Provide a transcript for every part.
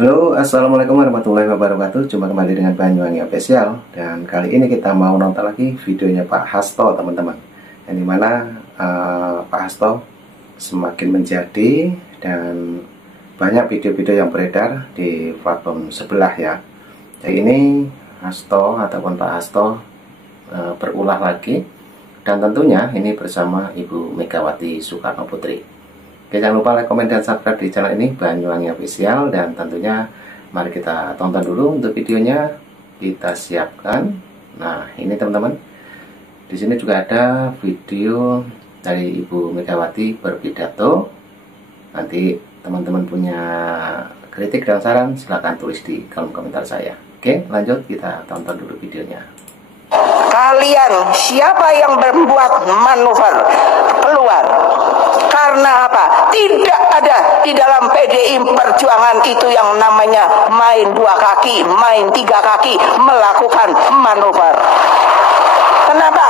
Halo, assalamualaikum warahmatullahi wabarakatuh. Jumpa kembali dengan Banyuwangi Official. Dan kali ini kita mau nonton lagi videonya Pak Hasto, teman-teman. Yang dimana Pak Hasto semakin menjadi dan banyak video-video yang beredar di platform sebelah ya. Jadi ini Hasto ataupun Pak Hasto berulah lagi, dan tentunya ini bersama Ibu Megawati Soekarno Putri. Oke, jangan lupa like, komen, dan subscribe di channel ini Banyuwangi Official. Dan tentunya mari kita tonton dulu untuk videonya. Kita siapkan. Nah, ini teman-teman, di sini juga ada video dari Ibu Megawati berpidato. Nanti teman-teman punya kritik dan saran, silahkan tulis di kolom komentar saya. Oke, lanjut, kita tonton dulu videonya. Kalian siapa yang membuat manuver keluar? Karena apa? Tidak ada di dalam PDI Perjuangan itu yang namanya main dua kaki, main tiga kaki, melakukan manuver. Kenapa?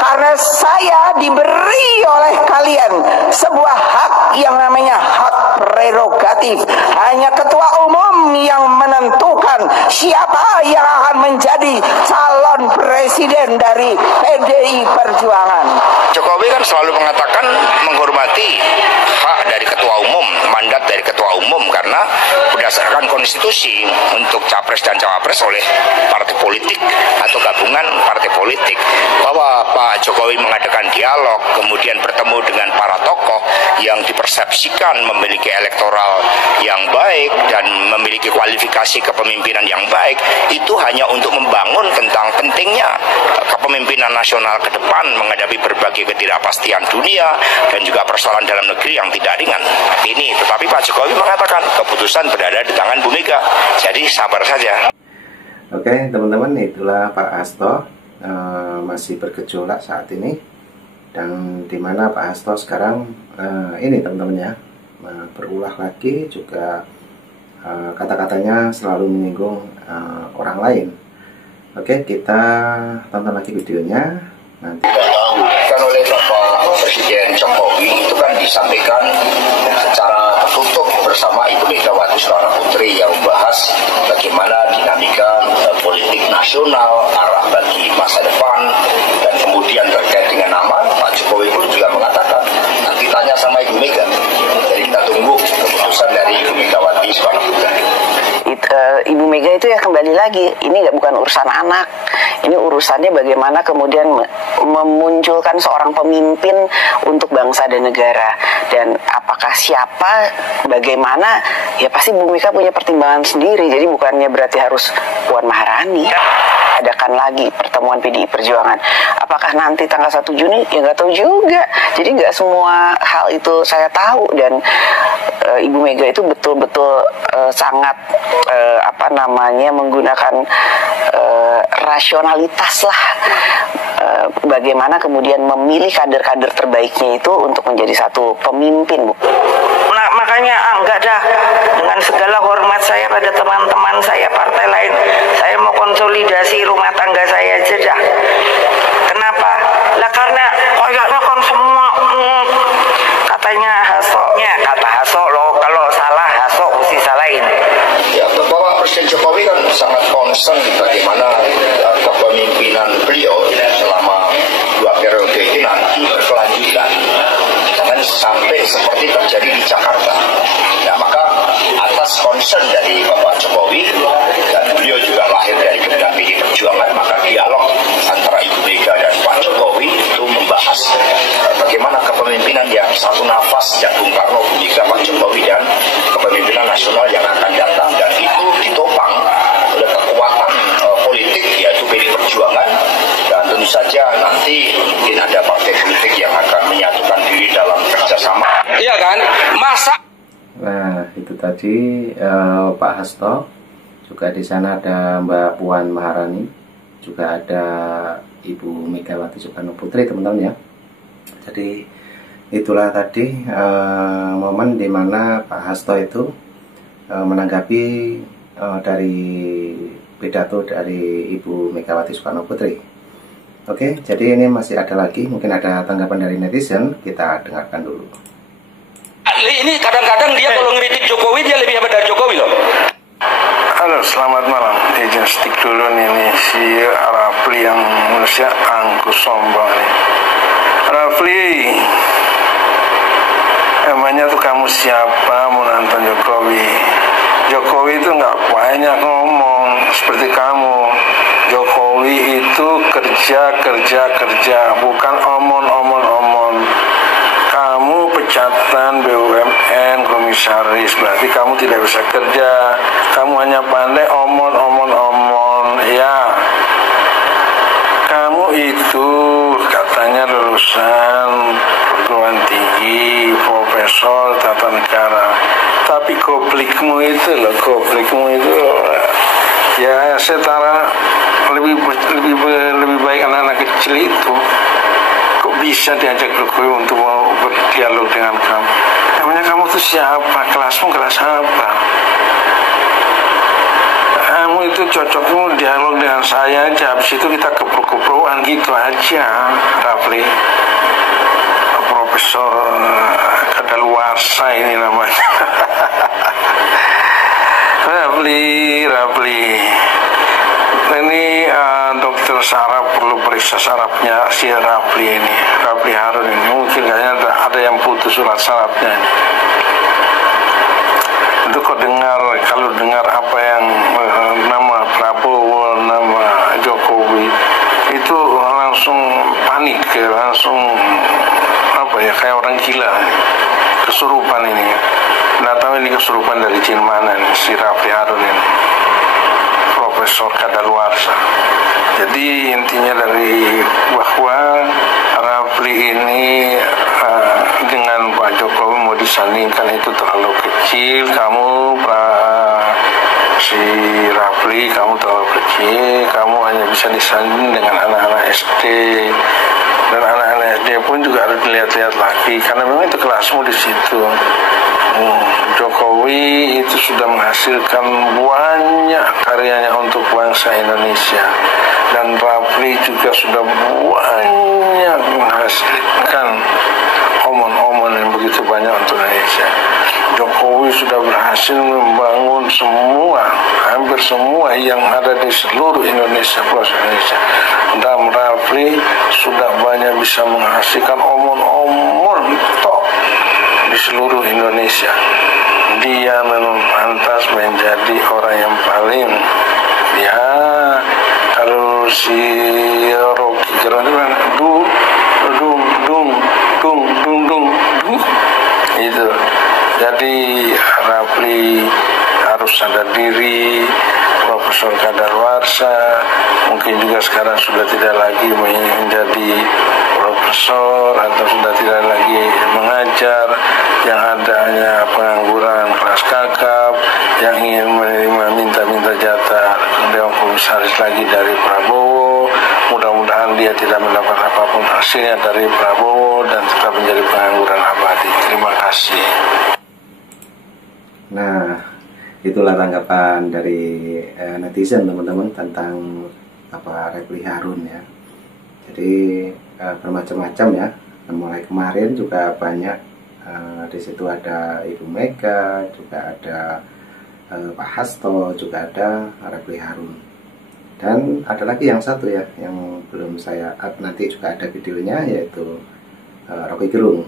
Karena saya diberi oleh kalian sebuah hak yang namanya hak prerogatif. Hanya ketua umum yang menentukan siapa yang akan menjadi calon presiden dari PDI Perjuangan. Jokowi kan selalu mengatakan menghormati hak dari ketua umum, mandat dari ketua umum, karena berdasarkan konstitusi untuk capres dan cawapres oleh partai politik atau gabungan partai politik. Bahwa Pak Jokowi mengadakan dialog, kemudian bertemu dengan para tokoh yang dipersepsikan memiliki elektoral yang baik dan memiliki kualifikasi kepemimpinan yang baik, itu hanya untuk membangun tentang pentingnya kepemimpinan nasional ke depan menghadapi berbagai ketidakpastian dunia dan juga persoalan dalam negeri yang tidak ringan ini. Tetapi Pak Jokowi mengatakan keputusan berada di tangan Bu Mega, jadi sabar saja. Oke teman-teman, itulah Pak Hasto masih bergejolak saat ini, dan dimana Pak Hasto sekarang ini teman-teman ya, berulah lagi juga, kata-katanya selalu menyinggung orang lain. Oke, kita tonton lagi videonya nanti. Kan oleh Bapak Presiden Jokowi itu kan disampaikan secara tertutup bersama Ibu Megawati Soekarno Putri yang membahas bagaimana dinamika politik nasional, arah bagi masa depan, dan kemudian terkait dengan nama, Pak Jokowi pun juga mengatakan nanti tanya sama Ibu Mega. Jadi kita tunggu keputusan dari Ibu Megawati Soekarno Putri. Ibu Mega itu ya kembali lagi, ini bukan urusan anak, ini urusannya bagaimana kemudian memunculkan seorang pemimpin untuk bangsa dan negara. Dan apakah siapa, bagaimana, ya pasti Bu Mega punya pertimbangan sendiri. Jadi bukannya berarti harus Puan Maharani. Adakan lagi pertemuan PDI Perjuangan. Apakah nanti tanggal 1 Juni? Ya nggak tahu juga. Jadi nggak semua hal itu saya tahu, dan Ibu Mega itu betul-betul sangat menggunakan rasionalitas lah, bagaimana kemudian memilih kader-kader terbaiknya itu untuk menjadi satu pemimpin, Bu. Nah, makanya enggak dah, dengan segala hormat saya pada teman-teman saya partai lain, saya mau konsolidasi rumah tangga saya aja dah. Kenapa? Lah karena kayaknya kan semua katanya Hasto-nya, kata Hasto loh, kalau salah Hasto mesti salahin. Ya, Bapak Presiden Jokowi kan sangat concern bagaimana kepemimpinan beliau selama 2 periode ini nanti berkelanjutan, jangan sampai seperti terjadi di Jakarta. Ya, maka atas concern dari Bapak Jokowi, dan beliau juga lahir dari kebenaran PDI Perjuangan, maka dialog antara Ibu Mega dan Pak Jokowi itu membahas bagaimana kepemimpinan yang satu nafas sejak Bung Karno, Bu Mega, Pak Jokowi, dan kepemimpinan nasional yang akan datang, dan itu ditopang oleh kekuatan politik yaitu PDI Perjuangan, dan tentu saja nanti mungkin ada partai politik yang akan menyatukan diri dalam kerjasama. Iya kan? Masa? Nah, itu tadi Pak Hasto. Juga di sana ada Mbak Puan Maharani, juga ada Ibu Megawati Soekarno Putri, teman-teman ya. Jadi itulah tadi momen dimana Pak Hasto itu menanggapi dari pidato dari Ibu Megawati Soekarno Putri. Oke, jadi ini masih ada lagi, mungkin ada tanggapan dari netizen, kita dengarkan dulu. ini kadang-kadang dia kalau ngeritik Jokowi dia lebih hebat dari Jokowi loh. Halo, selamat malam. Izin stick dulu nih, si Rafli yang manusia angkus sombong nih. Rafli, emangnya tuh kamu siapa mau nonton Jokowi? Jokowi itu nggak banyak ngomong seperti kamu. Jokowi itu kerja, bukan omon. Kamu pecatan BUMN komisaris, berarti kamu tidak bisa kerja. Kamu hanya pandai omon. Ya, kamu itu katanya lulusan perguruan tinggi, profesor tata negara. Tapi goblikmu itu ya setara lebih baik anak-anak kecil itu. Kok bisa diajak Jokowi untuk mau berdialog dengan kamu? Namanya kamu tuh siapa? Kelasmu kelas apa? Kamu itu cocokmu dialog dengan saya aja. Habis itu kita keprok-keprokan gitu aja, Rafli. Profesor kadaluarsa ini namanya. Rafli. Ini dokter saraf perlu periksa sarafnya si Rafli ini, Rafli Harun ini. Mungkin kayaknya ada yang putus surat sarafnya ini. Itu kalau dengar apa yang nama Prabowo, nama Jokowi itu langsung panik, langsung kayak orang gila, kesurupan ini. Nggak tahu ini kesurupan dari jin mana nih, si Rafli Harun ini, profesor kadaluarsa. Jadi intinya dari bahwa Rafli ini dengan Pak Jokowi mau disandingkan itu terlalu kecil. Si Rafli, kamu terlalu kecil. Kamu hanya bisa disanding dengan anak-anak SD. Dan anak-anak SD pun juga harus dilihat-lihat lagi, karena memang itu kelasmu di situ. Jokowi itu sudah menghasilkan banyak karyanya untuk bangsa Indonesia, dan Rafli juga sudah banyak menghasilkan omon-omon yang begitu banyak untuk Indonesia. Jokowi sudah berhasil membangun hampir semua yang ada di seluruh Indonesia, plus Indonesia. Dan Rafli sudah banyak bisa menghasilkan omon-omon di seluruh Indonesia. Dia memang pantas menjadi orang yang paling, ya, kalau si Rocky Gerung itu. Jadi Rafli harus sadar diri, profesor kadaluarsa, mungkin juga sekarang sudah tidak lagi menjadi profesor atau sudah tidak lagi mengajar, yang ada hanya pengangguran kelas kakap yang ingin minta jatah dewan komisaris lagi dari Prabowo. Mudah-mudahan dia tidak mendapat apapun hasilnya dari Prabowo dan tetap menjadi pengangguran abadi. Terima kasih. Nah, itulah tanggapan dari netizen teman-teman tentang Rafli Harun ya. Jadi bermacam-macam ya. Mulai kemarin juga banyak, di situ ada Ibu Mega, juga ada Pak Hasto, juga ada Rafli Harun. Dan ada lagi yang satu ya, yang belum saya up, nanti juga ada videonya, yaitu Rocky Gerung.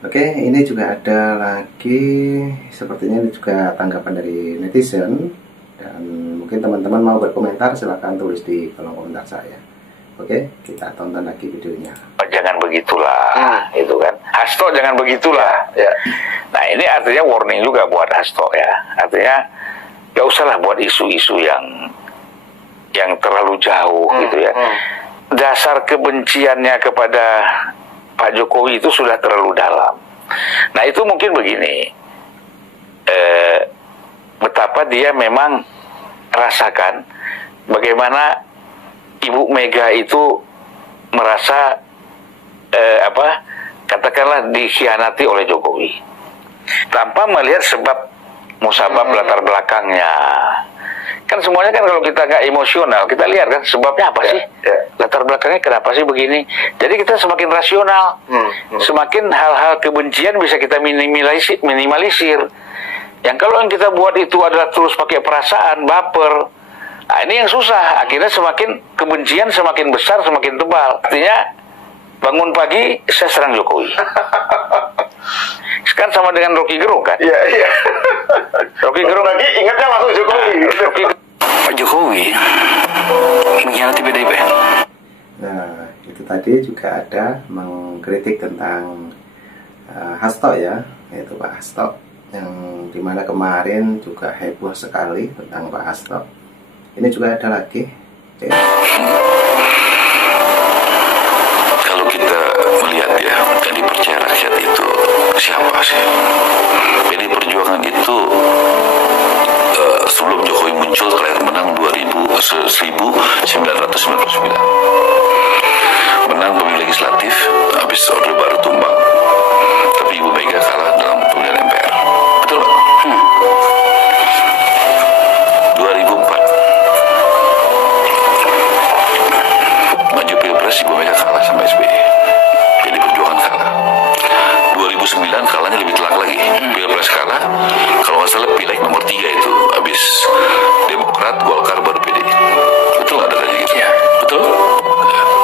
Oke, ini juga ada lagi, sepertinya ini juga tanggapan dari netizen. Dan mungkin teman-teman mau berkomentar, silahkan tulis di kolom komentar saya. Oke, kita tonton lagi videonya. Jangan begitulah, itu kan. Hasto jangan begitulah. Ya. Nah, ini artinya warning juga buat Hasto ya. Artinya gak usahlah buat isu-isu yang terlalu jauh gitu ya. Dasar kebenciannya kepada Pak Jokowi itu sudah terlalu dalam. Nah, itu mungkin begini, betapa dia memang rasakan bagaimana Ibu Mega itu merasa katakanlah dikhianati oleh Jokowi tanpa melihat sebab musabab latar belakangnya. Kan semuanya kan kalau kita nggak emosional, kita lihat kan sebabnya apa sih? Latar belakangnya kenapa sih begini? Jadi kita semakin rasional, semakin hal-hal kebencian bisa kita minimalisir. Yang kalau yang kita buat itu adalah terus pakai perasaan, baper, nah ini yang susah. Akhirnya semakin kebencian semakin besar, semakin tebal. Artinya bangun pagi saya serang Jokowi. Kan sama dengan Rocky Gerung kan? Iya, iya. Rocky Gerung lagi ingatnya langsung Jokowi. Pak Jokowi mengkhianati PDIP. Nah, itu tadi juga ada mengkritik tentang Hasto ya, yaitu Pak Hasto, yang dimana kemarin juga heboh sekali tentang Pak Hasto. Ini juga ada lagi. Ya. Kalau kita melihat ya, yang dipercaya rakyat itu siapa sih? PD Perjuangan itu sebelum Jokowi muncul terakhir menang 1999, menang pemilu legislatif, habis Orde Baru tumbang, tapi Ibu Mega kalah dalam pemilihan MPR, betul nggak? 2004 maju Pilpres, Ibu Mega kalah sama SBY, PD Perjuangan kalah. 2009 kalahnya lebih telak lagi, Pilpres kalah, kalau nggak salah pileg nomor 3 itu, habis Demokrat, Golkar, baru PD. Betul nggak ada gitu? Ya. Betul?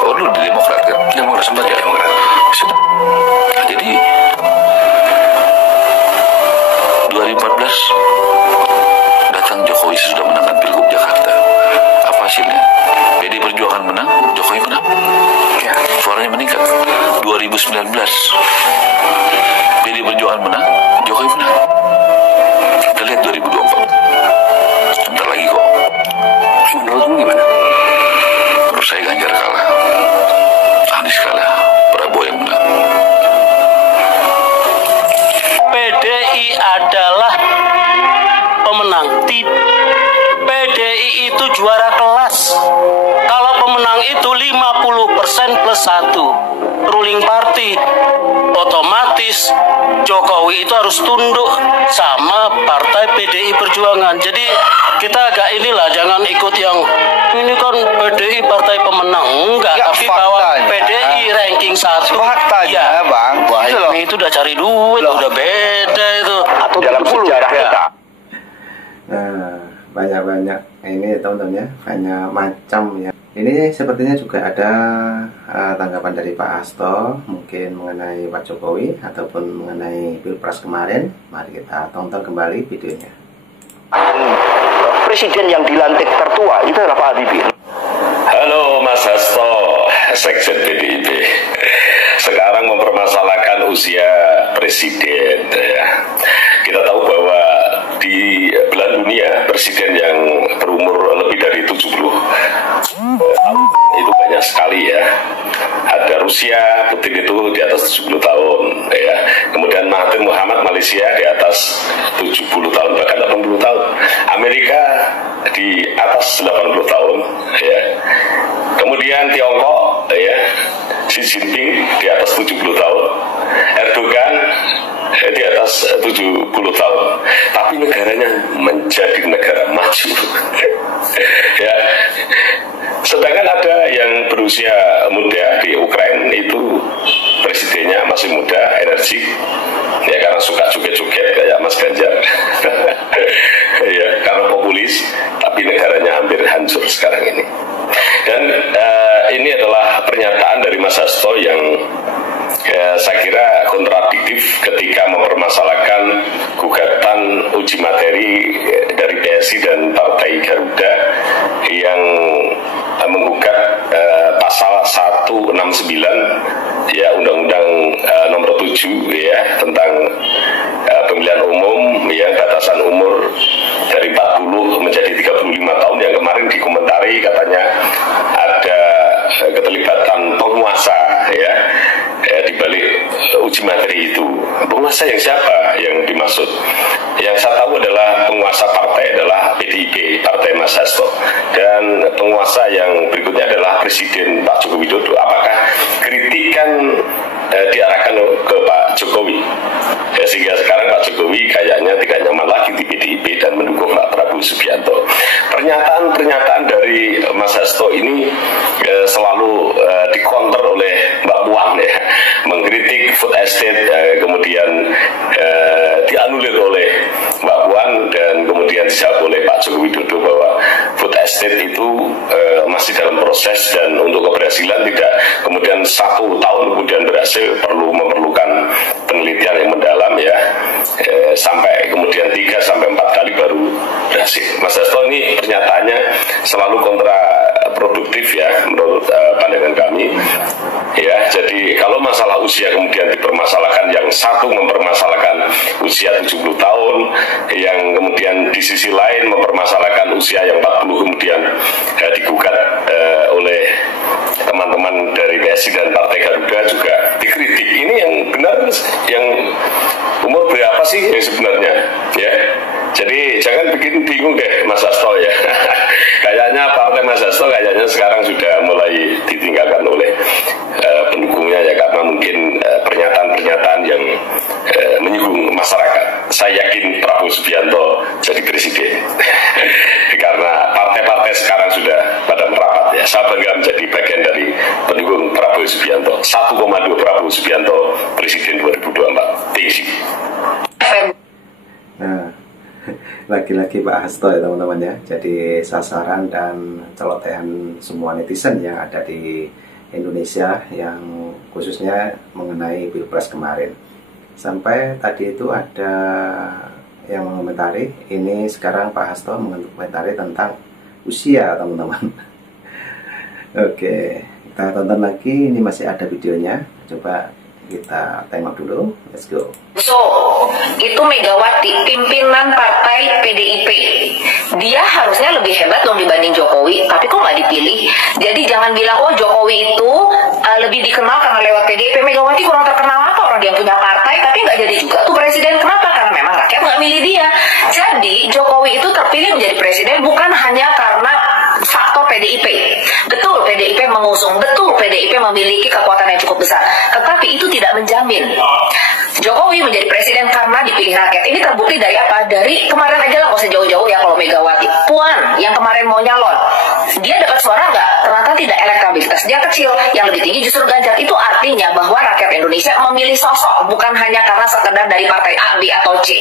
Oh dulu di Demokrat kan? Demokrat sempat ya Demokrat. Sudah. Nah, jadi 2014 datang Jokowi sudah menangkan Pilgub Jakarta. Apa hasilnya? PD Perjuangan menang, Jokowi menang. Ya. Suaranya meningkat. 2019 PD Perjuangan menang, Jokowi menang. Kita lihat 2024. Sebentar lagi kok. Menurutmu gimana? Menurut saya Ganjar kalah, Anies kalah, Prabowo yang menang. PDI adalah pemenang. PDI itu juara kelas. Kalau pemenang itu 50% plus 1 ruling party, otomatis Jokowi itu harus tunduk sama partai PDI Perjuangan. Jadi kita agak inilah, jangan ikut yang ini kan PDI partai pemenang. Enggak, tapi bahwa PDI ranking 1. Faktanya, ya, Bang. Itu udah cari duit, udah beda itu. Atau dalam sejarah kita. Nah, banyak-banyak ini teman-teman ya, banyak macam ya. Ini sepertinya juga ada tanggapan dari Pak Hasto, mungkin mengenai Pak Jokowi ataupun mengenai Pilpres kemarin. Mari kita tonton kembali videonya. Presiden yang dilantik tertua itu adalah Pak Habibie. Halo Mas Hasto, Sekjen PDIP. Sekarang mempermasalahkan usia presiden ya. Kita tahu bahwa di belahan dunia presiden yang berumur lebih dari 70 itu banyak sekali ya. Ada Rusia, Putin itu di atas 70 tahun ya. Kemudian Mahathir Muhammad Malaysia di atas 70 tahun, bahkan 80 tahun. Amerika di atas 80 tahun ya. Kemudian Tiongkok ya, Xi Jinping di atas 70 tahun. Erdogan di atas 70 tahun. Tapi negaranya menjadi negara maju. Ya. Sedangkan ada yang berusia muda di Ukraina, itu presidennya masih muda, energi, ya karena suka joget-joget kayak Mas Ganjar. Ya, karena populis, tapi negaranya hampir hancur sekarang ini. Dan ini adalah pernyataan dari Mas Hasto yang saya kira kontradiktif ketika mempermasalahkan gugatan uji materi dari PSI dan Partai Garuda yang menggugat pasal 169 ya Undang-Undang nomor 7 ya tentang pemilihan umum ya, batasan umur dari 40 menjadi 35 tahun yang kemarin dikomentari katanya ada keterlibatan penguasa ya di balik uji materi itu. Penguasa yang siapa yang dimaksud? Yang saya tahu adalah penguasa partai adalah PDIP, Partai Mas Hasto. Dan penguasa yang berikutnya adalah Presiden Pak Joko Widodo. Apakah kritikan diarahkan ke Pak Jokowi? Ya, sehingga sekarang Pak Jokowi kayaknya tidak nyaman lagi di PDIP dan mendukung Pak Prabowo Prabowo Subianto. Pernyataan-pernyataan dari Mas Hasto ini selalu dikonter oleh Mbak Puan ya, mengkritik food estate, kemudian dianulir oleh Mbak Puan dan kemudian dijawab oleh Pak Joko Widodo bahwa food estate itu masih dalam proses dan untuk keberhasilan tidak kemudian 1 tahun kemudian berhasil, memerlukan penelitian yang mendalam ya, sampai kemudian 3-4 kali baru berhasil. Mas Hasto ini pernyataannya selalu kontraproduktif ya menurut pandangan kami ya. Jadi kalau masalah usia kemudian dipermasalahkan, yang satu mempermasalahkan usia 70 tahun, yang kemudian di sisi lain mempermasalahkan usia yang 40 kemudian digugat oleh teman-teman dari PSI dan Partai Garuda juga dikritik. Ini yang benar, yang umur berapa sih yang sebenarnya ya. Jadi jangan bikin bingung deh Mas Hasto ya. Kayaknya partai Mas Hasto kayaknya sekarang sudah mulai ditinggalkan oleh pendukungnya ya, karena mungkin pernyataan-pernyataan yang menyinggung masyarakat. Saya yakin Prabowo Subianto jadi presiden karena partai-partai sekarang sudah pada merapat ya. Saya bangga menjadi bagian dari pendukung Prabowo Subianto. 1,2 Prabowo Subianto presiden 2024. Thank you. Nah, lagi-lagi Pak Hasto ya teman-teman ya, jadi sasaran dan celotehan semua netizen yang ada di Indonesia, yang khususnya mengenai Pilpres kemarin. Sampai tadi itu ada yang mengomentari, ini sekarang Pak Hasto mengomentari tentang usia teman-teman. Oke, kita tonton lagi, ini masih ada videonya, coba kita tengok dulu, let's go. So, itu Megawati, pimpinan partai PDIP. Dia harusnya lebih hebat dong dibanding Jokowi, tapi kok nggak dipilih. Jadi jangan bilang, oh Jokowi itu lebih dikenal karena lewat PDIP. Megawati kurang terkenal apa, orang dia punya partai, tapi nggak jadi juga tuh presiden. Kenapa? Karena memang rakyat nggak milih dia. Jadi Jokowi itu terpilih menjadi presiden bukan hanya karena faktor PDIP. Betul PDIP mengusung, betul PDIP memiliki kekuatan yang cukup besar, tetapi itu tidak menjamin Jokowi menjadi presiden karena dipilih rakyat. Ini terbukti dari apa? Dari kemarin aja lah, nggak usah jauh-jauh ya. Kalau Megawati, Puan yang kemarin mau nyalon, dia dapat suara nggak? Ternyata tidak, elektabilitas dia kecil. Yang lebih tinggi justru Ganjar. Itu artinya bahwa rakyat Indonesia memilih sosok, bukan hanya karena sekedar dari partai A, B, atau C.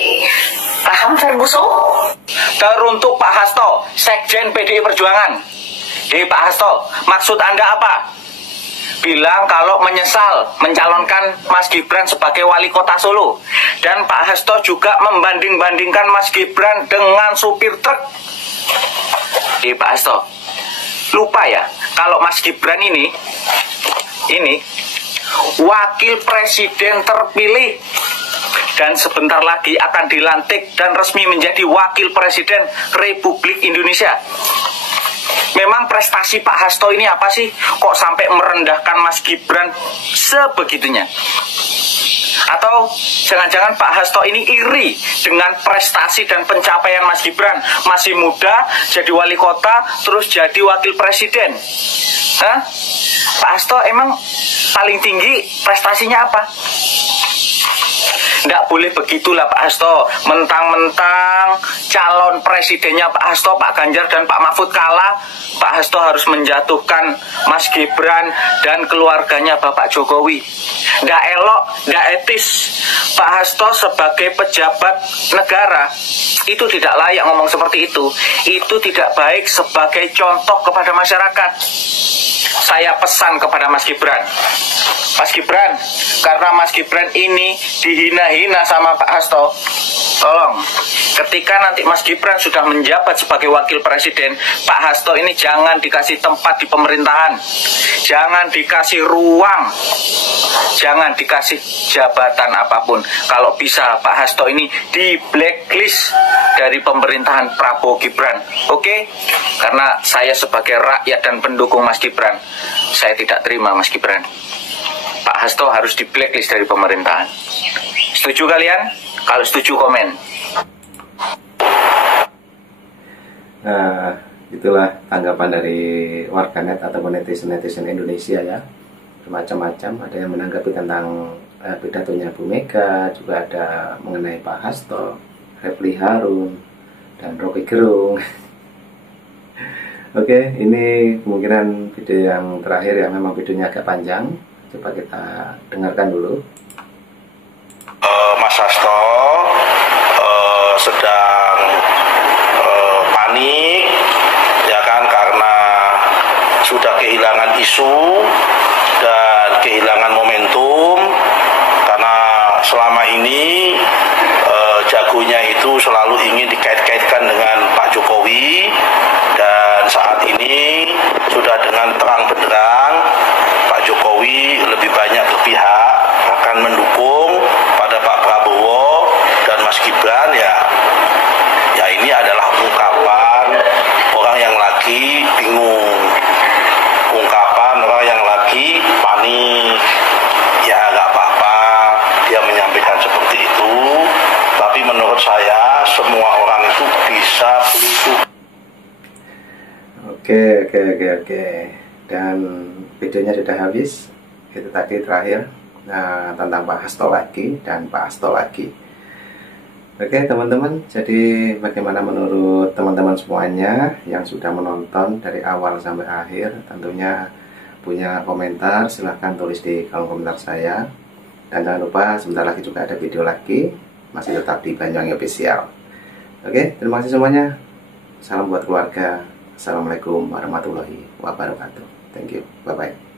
Paham Ferguson? Teruntuk Pak Hasto, Sekjen PDI Perjuangan. Pak Hasto, maksud Anda apa? Bilang kalau menyesal mencalonkan Mas Gibran sebagai wali kota Solo. Dan Pak Hasto juga membanding-bandingkan Mas Gibran dengan supir truk. Pak Hasto, lupa ya, kalau Mas Gibran ini wakil presiden terpilih dan sebentar lagi akan dilantik dan resmi menjadi wakil presiden Republik Indonesia. Memang prestasi Pak Hasto ini apa sih? Kok sampai merendahkan Mas Gibran sebegitunya? Atau jangan-jangan Pak Hasto ini iri dengan prestasi dan pencapaian Mas Gibran? Masih muda, jadi wali kota, terus jadi wakil presiden. Hah? Pak Hasto emang paling tinggi prestasinya apa? Nggak boleh begitulah Pak Hasto. Mentang-mentang calon presidennya Pak Hasto, Pak Ganjar dan Pak Mahfud kalah, Pak Hasto harus menjatuhkan Mas Gibran dan keluarganya Bapak Jokowi. Nggak elok, nggak etis. Pak Hasto sebagai pejabat negara itu tidak layak ngomong seperti itu. Itu tidak baik sebagai contoh kepada masyarakat. Saya pesan kepada Mas Gibran, Mas Gibran, karena Mas Gibran ini dihina-hina sama Pak Hasto, tolong ketika nanti Mas Gibran sudah menjabat sebagai wakil presiden, Pak Hasto ini jangan dikasih tempat di pemerintahan, jangan dikasih ruang, jangan dikasih jabatan apapun. Kalau bisa Pak Hasto ini di blacklist dari pemerintahan Prabowo Gibran. Oke? Karena saya sebagai rakyat dan pendukung Mas Gibran, saya tidak terima Mas Gibran. Pak Hasto harus di blacklist dari pemerintahan. Setuju kalian? Kalau setuju komen. Nah, itulah tanggapan dari warganet ataupun netizen Indonesia ya. Macam-macam, ada yang menanggapi tentang pidatonya Bu Mega, juga ada mengenai Pak Hasto, Refli Harun, dan Rocky Gerung. Oke, ini kemungkinan video yang terakhir ya, memang videonya agak panjang. Coba kita dengarkan dulu. Mas Hasto sedang panik ya kan, karena sudah kehilangan isu dan kehilangan momentum, karena selama ini jagonya itu selalu ingin dikait-kaitkan dengan Pak Jokowi, dan saat ini sudah dengan terang benderang Pak Jokowi lebih banyak berpihak akan mendukung pada Pak Prabowo dan Mas Gibran. Ya ini adalah ungkapan orang yang lagi bingung, ungkapan orang yang lagi panik. Ya nggak apa-apa dia menyampaikan seperti itu, tapi menurut saya semua orang itu bisa berusuh. Oke. Dan videonya sudah habis. Itu tadi terakhir tentang Pak Hasto lagi dan Pak Hasto lagi. Oke teman-teman, jadi bagaimana menurut teman-teman semuanya yang sudah menonton dari awal sampai akhir? Tentunya punya komentar, silahkan tulis di kolom komentar saya. Dan jangan lupa sebentar lagi juga ada video lagi, masih tetap di Banyuwangi Official. Oke, terima kasih semuanya. Salam buat keluarga. Assalamualaikum warahmatullahi wabarakatuh. Thank you, bye-bye.